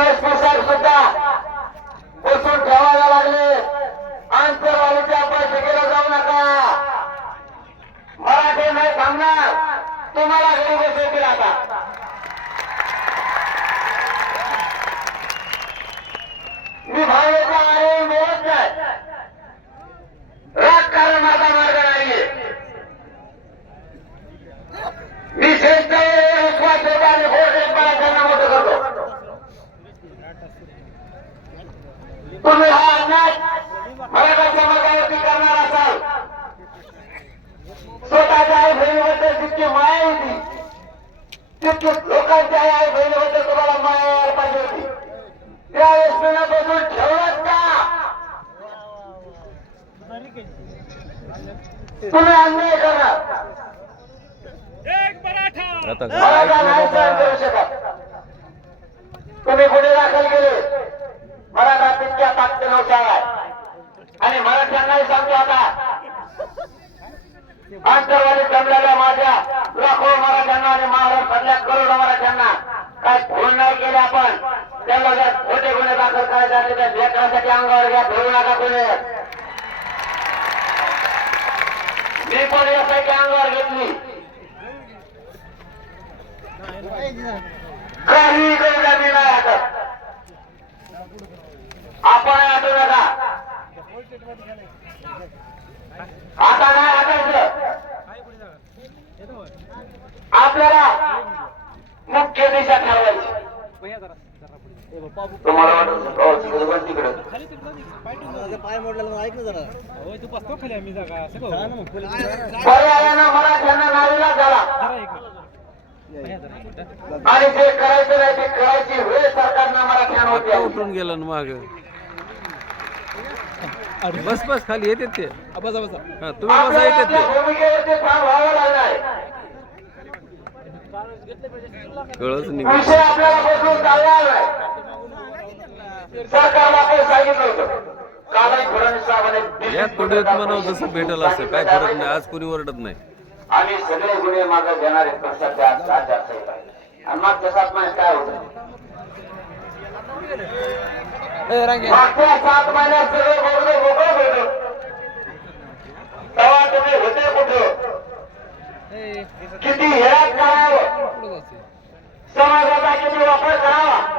SP साहेब सुद्धा बसून ठेवायला लागले. आंतरवालीच्या बैठकीला जाऊ नका. मराठी नाही थांबणार. तुम्हाला घरी बसवतील आता. मी भावेचा आरे मिळत नाही. राजकारण माझा मार्ग नाहीये. मी तुम्ही हा अन्याय मराठा समाजावरती करणार असाल. स्वतःच्या आई बहिणीबद्दल जितकी माया होती तितकी लोकांच्या आई बहिणीबद्दल तुम्हाला माया यायला पाहिजे होती. त्या एसपीनं बसून ठेवलंच का? तुम्ही अन्याय करणार. मराठा! नाही सहन करू शकत. तुम्ही गुन्हे दाखल केले. मराठा तितक्या ताकदीनं हुशार आहे आणि मराठ्यांनाही सांगतो आता आंतरवादी जमलेल्या माझ्या लाखो मराठ्यांना आणि महाराष्ट्रातल्या करोडो मराठ्यांना काय फोन नाही केले आपण. त्यांना जर खोटे गुन्हे दाखल करायचे असले तर लेकरासाठी अंगावर घ्या धरू नका गुन्हे. मी पण यासाठी अंगावर घेतली. काही करू द्या मी नाही हातात आपण हटू नका आता नाही आपल्याला मुख्य दिशा ठरवायची. तुम्हाला वाटत हो, तिकडे पाय मोडलेला मग ऐक ना जरा होय तू बसतो खाली आम्ही जागा पर्यायानं मराठ्यांना नावीला झाला. आणि जे करायचं नाही ते करायची वेळ सरकारनं मराठ्यांना होती उठून गेलं ना माग बस बस खाली येते ते. बसा बसा. हा तुम्ही बसा येते ते. भूमिकेवरती ठाम व्हावं लागलाय कळच निघ विषय आपल्याला बदलून चालला आलाय सरकारला आपण सांगितलं होतं. कालही फडणवीस साहेबांनी दिल्लीत या तुडीत म्हणावं जसं भेटल असं काय फरक नाही आज कोणी ओरडत नाही. आणि सगळे गुन्हे मागे घेणारे पण सध्या आज आचारसंहिता आहे. आणि मागच्या सात महिन्यात काय होतं? मागच्या सात महिन्यात सगळं बोर्ड मोकळं होत तेव्हा किती समाजाचा किती वापर करावा?